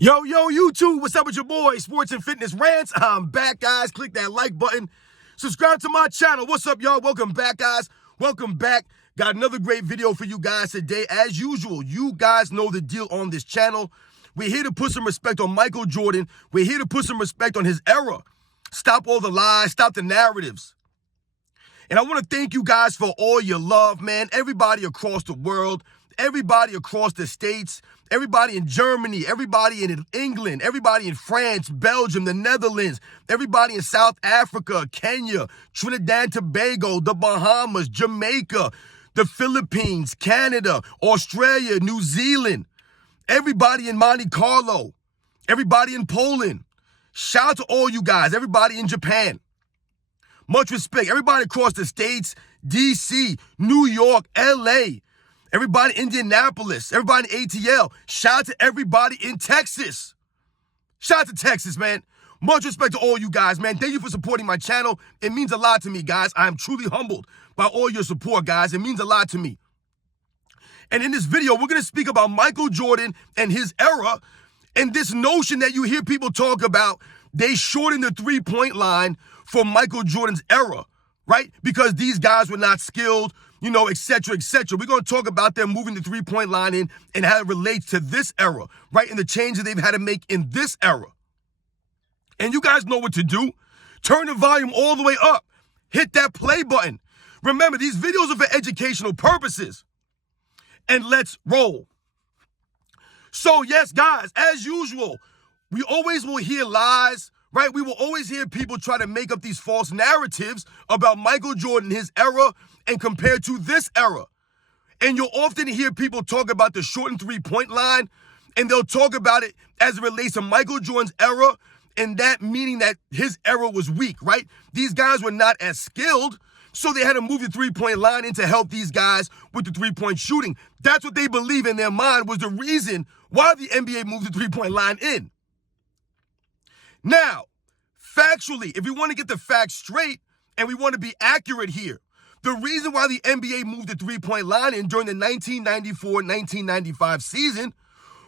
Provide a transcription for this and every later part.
Yo, YouTube, what's up with your boy, Sports and Fitness Rants? I'm back, guys. Click that like button. Subscribe to my channel. What's up, y'all? Welcome back, guys. Welcome back. Got another great video for you guys today. As usual, you guys know the deal on this channel. We're here to put some respect on Michael Jordan. We're here to put some respect on his era. Stop all the lies. Stop the narratives. And I want to thank you guys for all your love, man. Everybody across the world, everybody across the states, everybody in Germany, everybody in England, everybody in France, Belgium, the Netherlands, everybody in South Africa, Kenya, Trinidad and Tobago, the Bahamas, Jamaica, the Philippines, Canada, Australia, New Zealand, everybody in Monte Carlo, everybody in Poland. Shout out to all you guys, everybody in Japan. Much respect. Everybody across the states, D.C., New York, L.A., everybody in Indianapolis, everybody in ATL. Shout out to everybody in Texas. Shout out to Texas, man. Much respect to all you guys, man. Thank you for supporting my channel. It means a lot to me, guys. I am truly humbled by all your support, guys. It means a lot to me. And in this video, we're going to speak about Michael Jordan and his era and this notion that you hear people talk about. They shortened the three-point line for Michael Jordan's era, right? Because these guys were not skilled, et cetera, et cetera. We're going to talk about them moving the three-point line in and how it relates to this era, right? And the changes they've had to make in this era. And you guys know what to do. Turn the volume all the way up. Hit that play button. Remember, these videos are for educational purposes. And let's roll. So, yes, guys, as usual, we always will hear lies, right? We will always hear people try to make up these false narratives about Michael Jordan, his era, and compare to this era. And you'll often hear people talk about the shortened three-point line, and they'll talk about it as it relates to Michael Jordan's era, and that meaning that his era was weak, right? These guys were not as skilled, so they had to move the three-point line in to help these guys with the three-point shooting. That's what they believe in their mind was the reason why the NBA moved the three-point line in. Now, factually, if we want to get the facts straight and we want to be accurate here, the reason why the NBA moved the three-point line in during the 1994-1995 season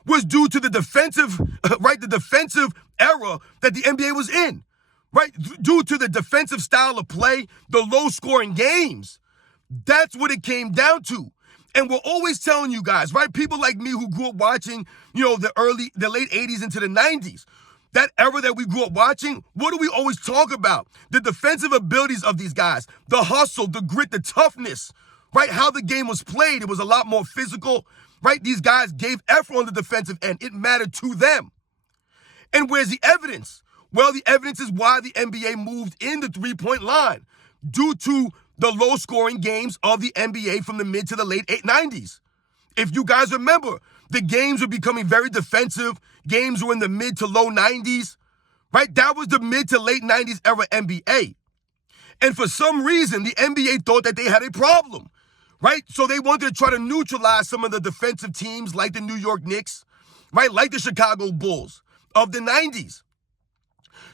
was due to the defensive, the defensive era that the NBA was in, right? Due to the defensive style of play, the low-scoring games. That's what it came down to. And we're always telling you guys, right? People like me who grew up watching, the late 80s into the 90s. That era that we grew up watching, what do we always talk about? The defensive abilities of these guys, the hustle, the grit, the toughness, right? How the game was played. It was a lot more physical, right? These guys gave effort on the defensive end. It mattered to them. And where's the evidence? Well, the evidence is why the NBA moved in the three-point line due to the low-scoring games of the NBA from the mid to the late 90s. If you guys remember, the games were becoming very defensive. Games were in the mid to low 90s, right? That was the mid to late 90s era NBA. And for some reason, the NBA thought that they had a problem, right? So they wanted to try to neutralize some of the defensive teams like the New York Knicks, right? Like the Chicago Bulls of the 90s.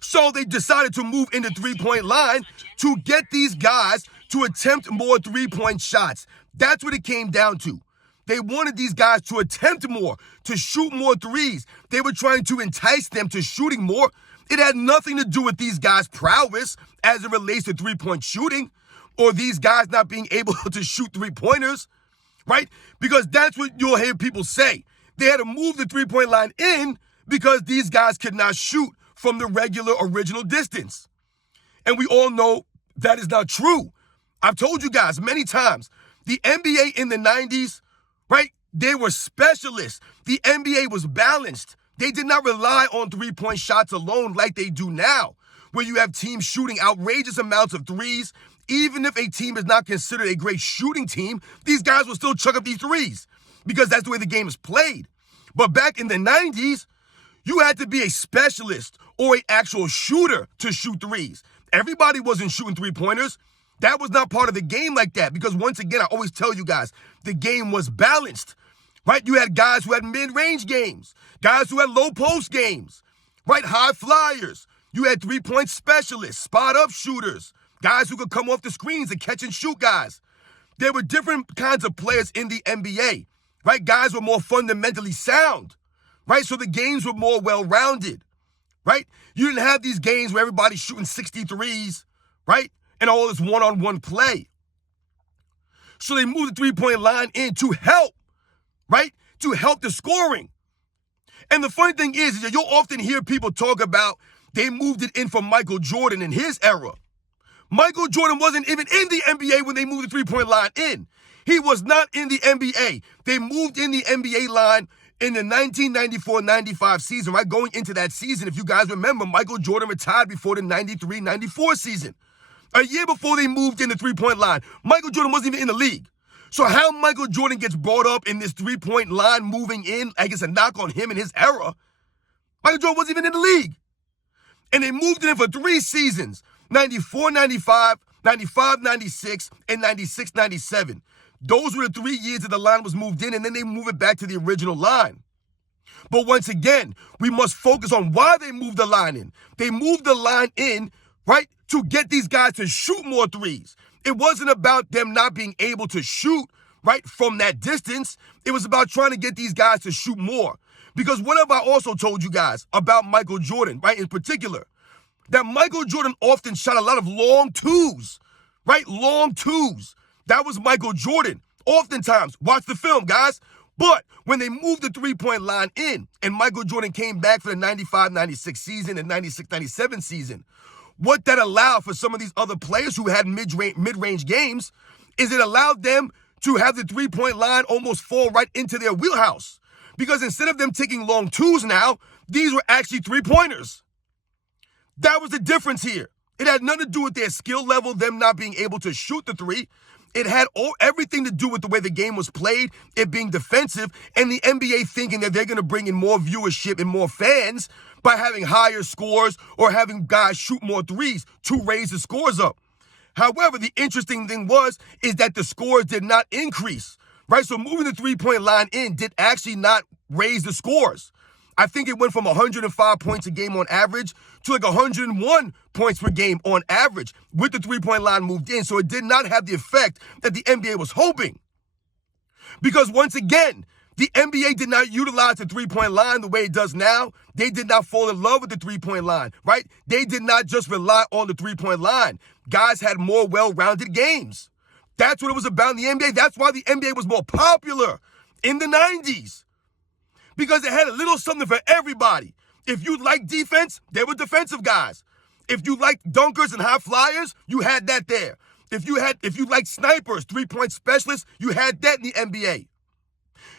So they decided to move in the three-point line to get these guys to attempt more three-point shots. That's what it came down to. They wanted these guys to attempt more, to shoot more threes. They were trying to entice them to shooting more. It had nothing to do with these guys' prowess as it relates to three-point shooting or these guys not being able to shoot three-pointers, right? Because that's what you'll hear people say. They had to move the three-point line in because these guys could not shoot from the regular original distance. And we all know that is not true. I've told you guys many times, the NBA in the 90s, right? They were specialists. The NBA was balanced. They did not rely on three-point shots alone like they do now, where you have teams shooting outrageous amounts of threes. Even if a team is not considered a great shooting team, these guys will still chuck up these threes because that's the way the game is played. But back in the 90s, you had to be a specialist or an actual shooter to shoot threes. Everybody wasn't shooting three-pointers. That was not part of the game like that because, once again, I always tell you guys, the game was balanced, right? You had guys who had mid-range games, guys who had low-post games, right? High flyers. You had three-point specialists, spot-up shooters, guys who could come off the screens and catch and shoot guys. There were different kinds of players in the NBA, right? Guys were more fundamentally sound. right? So the games were more well-rounded, right? You didn't have these games where everybody's shooting 63s, right? And all this one-on-one play. So they moved the three-point line in to help, right? To help the scoring. And the funny thing is that you'll often hear people talk about they moved it in for Michael Jordan in his era. Michael Jordan wasn't even in the NBA when they moved the three-point line in. He was not in the NBA. They moved in the NBA line in the 1994-95 season, right? Going into that season, if you guys remember, Michael Jordan retired before the 93-94 season. A year before they moved in the three-point line, Michael Jordan wasn't even in the league. So how Michael Jordan gets brought up in this three-point line moving in, I guess a knock on him in his era, Michael Jordan wasn't even in the league. And they moved it in for 3 seasons, 94-95, 95-96, and 96-97. Those were the 3 years that the line was moved in, and then they move it back to the original line. But once again, we must focus on why they moved the line in. They moved the line in, right, to get these guys to shoot more threes. It wasn't about them not being able to shoot, right, from that distance. It was about trying to get these guys to shoot more. Because what have I also told you guys about Michael Jordan, right, in particular? That Michael Jordan often shot a lot of long twos, right? Long twos. That was Michael Jordan. Oftentimes, watch the film, guys. But when they moved the three-point line in and Michael Jordan came back for the 95-96 season and 96-97 season, what that allowed for some of these other players who had mid-range games is it allowed them to have the three-point line almost fall right into their wheelhouse. Because instead of them taking long twos now, these were actually three-pointers. That was the difference here. It had nothing to do with their skill level, them not being able to shoot the three. It had everything to do with the way the game was played, it being defensive, and the NBA thinking that they're going to bring in more viewership and more fans by having higher scores or having guys shoot more threes to raise the scores up. However, the interesting thing is that the scores did not increase, right? So moving the three-point line in did actually not raise the scores. I think it went from 105 points a game on average to like 101 points per game on average with the three-point line moved in. So it did not have the effect that the NBA was hoping. Because once again, the NBA did not utilize the three-point line the way it does now. They did not fall in love with the three-point line, right? They did not just rely on the three-point line. Guys had more well-rounded games. That's what it was about in the NBA. That's why the NBA was more popular in the 90s. Because it had a little something for everybody. If you liked defense, there were defensive guys. If you liked dunkers and high flyers, you had that there. If you liked snipers, three-point specialists, you had that in the NBA.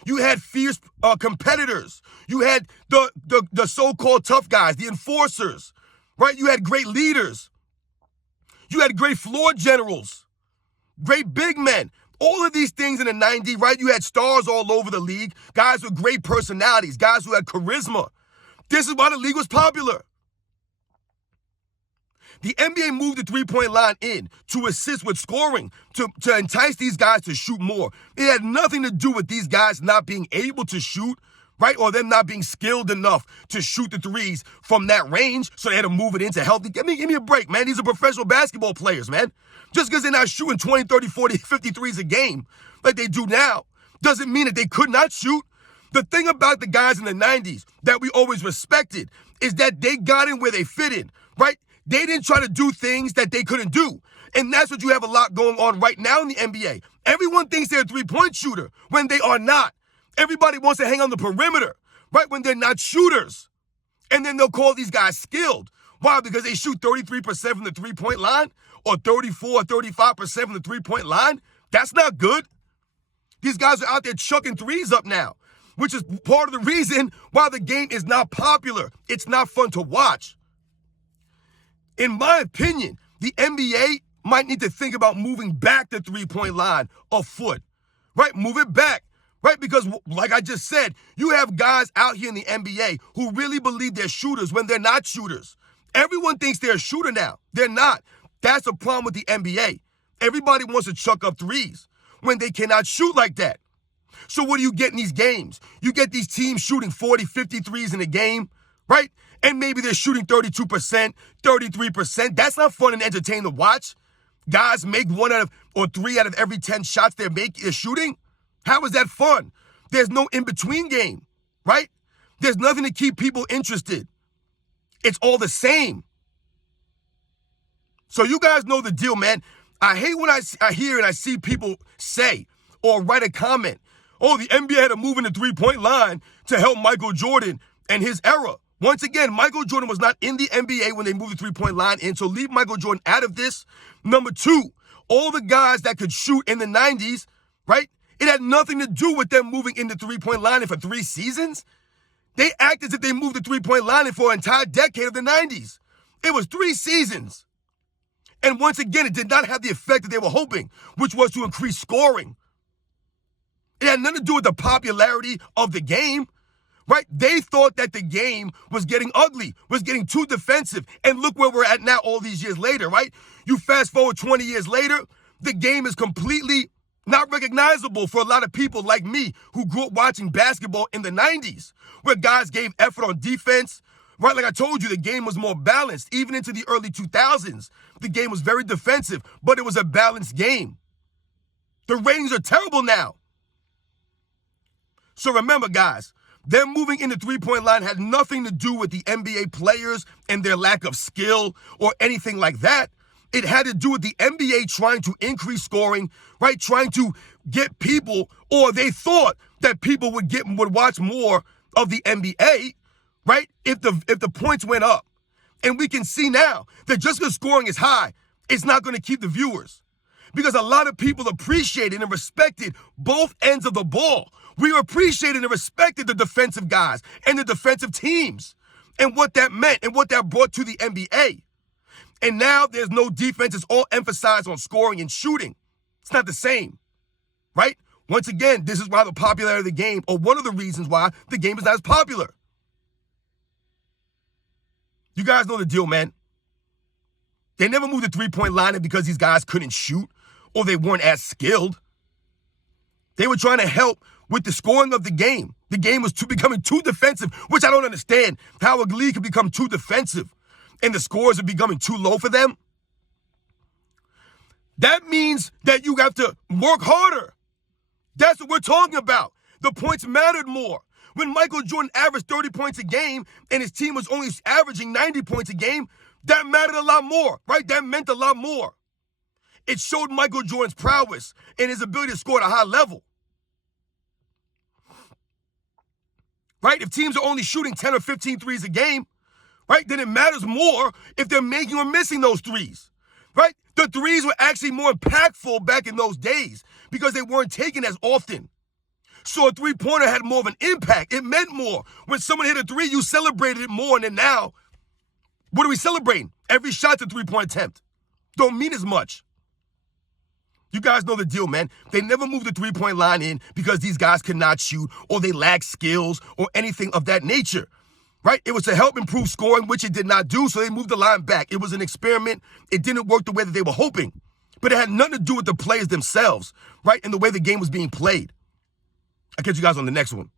You had fierce competitors. You had the so-called tough guys, the enforcers, right? You had great leaders. You had great floor generals, great big men. All of these things in the 90s, right? You had stars all over the league, guys with great personalities, guys who had charisma. This is why the league was popular. The NBA moved the three-point line in to assist with scoring, to entice these guys to shoot more. It had nothing to do with these guys not being able to shoot, right? Or them not being skilled enough to shoot the threes from that range, so they had to move it into healthy. Give me a break, man. These are professional basketball players, man. Just because they're not shooting 20, 30, 40, 50 threes a game like they do now doesn't mean that they could not shoot. The thing about the guys in the 90s that we always respected is that they got in where they fit in, right? They didn't try to do things that they couldn't do. And that's what you have a lot going on right now in the NBA. Everyone thinks they're a three-point shooter when they are not. Everybody wants to hang on the perimeter, right, when they're not shooters. And then they'll call these guys skilled. Why? Because they shoot 33% from the three-point line or 34 or 35% from the three-point line. That's not good. These guys are out there chucking threes up now, which is part of the reason why the game is not popular. It's not fun to watch. In my opinion, the NBA might need to think about moving back the three-point line a foot, right? Move it back, right? Because like I just said, you have guys out here in the NBA who really believe they're shooters when they're not shooters. Everyone thinks they're a shooter now. They're not. That's a problem with the NBA. Everybody wants to chuck up threes when they cannot shoot like that. So what do you get in these games? You get these teams shooting 40, 50 threes in a game, right? And maybe they're shooting 32%, 33%. That's not fun and entertaining to watch. Guys make 3 out of every 10 shots they're shooting. How is that fun? There's no in-between game, right? There's nothing to keep people interested. It's all the same. So you guys know the deal, man. I hate when I hear and I see people say or write a comment, oh, the NBA had to move in the three-point line to help Michael Jordan and his era. Once again, Michael Jordan was not in the NBA when they moved the three-point line in, so leave Michael Jordan out of this. Number two, all the guys that could shoot in the 90s, right? It had nothing to do with them moving in the three-point line in for 3 seasons. They acted as if they moved the three-point line in for an entire decade of the 90s. It was 3 seasons. And once again, it did not have the effect that they were hoping, which was to increase scoring. It had nothing to do with the popularity of the game, right? They thought that the game was getting ugly, was getting too defensive. And look where we're at now all these years later, right? You fast forward 20 years later, the game is completely not recognizable for a lot of people like me who grew up watching basketball in the 90s, where guys gave effort on defense, right? Like I told you, the game was more balanced. Even into the early 2000s, the game was very defensive, but it was a balanced game. The ratings are terrible now. So remember, guys, them moving in the three-point line had nothing to do with the NBA players and their lack of skill or anything like that. It had to do with the NBA trying to increase scoring, right? Trying to get people, or they thought that people would watch more of the NBA, right? If the points went up. And we can see now that just because scoring is high, it's not going to keep the viewers. Because a lot of people appreciated and respected both ends of the ball. We appreciated and respected the defensive guys and the defensive teams and what that meant and what that brought to the NBA. And now there's no defense. It's all emphasized on scoring and shooting. It's not the same, right? Once again, this is why the popularity of the game, or one of the reasons why the game is not as popular. You guys know the deal, man. They never moved the three-point line because these guys couldn't shoot or they weren't as skilled. They were trying to help with the scoring of the game. The game was becoming too defensive, which I don't understand how a league could become too defensive and the scores are becoming too low for them. That means that you have to work harder. That's what we're talking about. The points mattered more. When Michael Jordan averaged 30 points a game and his team was only averaging 90 points a game, that mattered a lot more, right? That meant a lot more. It showed Michael Jordan's prowess and his ability to score at a high level. Right? If teams are only shooting 10 or 15 threes a game, right, then it matters more if they're making or missing those threes, right? The threes were actually more impactful back in those days because they weren't taken as often. So a three-pointer had more of an impact. It meant more. When someone hit a three, you celebrated it more. And then now, what are we celebrating? Every shot's a three-point attempt. Don't mean as much. You guys know the deal, man. They never moved the three-point line in because these guys could not shoot or they lack skills or anything of that nature, right? It was to help improve scoring, which it did not do, so they moved the line back. It was an experiment. It didn't work the way that they were hoping. But it had nothing to do with the players themselves, right, and the way the game was being played. I'll catch you guys on the next one.